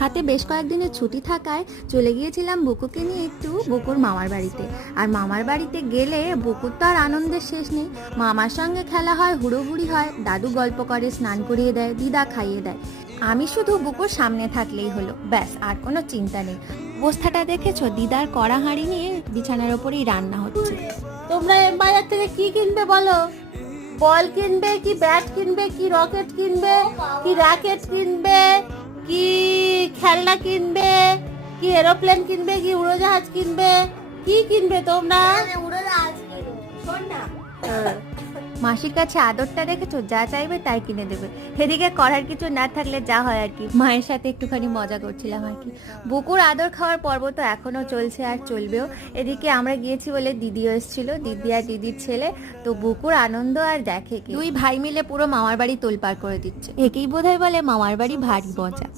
হাতে বেশ কয়েকদিনের ছুটি থাকায় চলে গিয়েছিলাম বুকুকে নিয়ে একটু বুকুর মামার বাড়িতে। আর মামার বাড়িতে গেলে বুকুর তো আর আনন্দের শেষ নেই। মামার সঙ্গে খেলা হয়, হুড়োহুড়ি হয়, দাদু গল্প করে, স্নান করিয়ে দেয়, দিদা খাইয়ে দেয়। আমি শুধু বুকুর সামনে থাকলেই হলো, ব্যাস আর কোনো চিন্তা নেই। অবস্থাটা দেখেছো? দিদার কড়া হাঁড়ি নিয়ে বিছানার ওপরেই রান্না হচ্ছে। তোমরা বাজার থেকে কি কিনবে বলো? বল কিনবে কি ব্যাট কিনবে কি রকেট কিনবে কি র্যাকেট কিনবে কি খেলনা কিনবে কি এরোপ্লেন কিনবে কি উড়োজাহাজ কিনবে? কি কিনবে তোমরা? উড়োজাহাজ কিনো, শোন না। মাসির কাছে আদরটা দেখেছো? যা চাইবে তাই কিনে দেবে। এদিকে করার কিছু না থাকলে যা হয় আর কি, মায়ের সাথে একটুখানি মজা করছিলাম আর কি। বুকুর আদর খাওয়ার পর্ব তো এখনো চলছে আর চলবেও। এদিকে আমরা গিয়েছি বলে দিদিও এসেছিল, দিদি আর দিদির ছেলে। তো বুকুর আনন্দ আর দেখে কি, দুই ভাই মিলে পুরো মামার বাড়ি তোলপাড় করে দিচ্ছে। একেই বোধহয় বলে মামার বাড়ি ভারী মজা।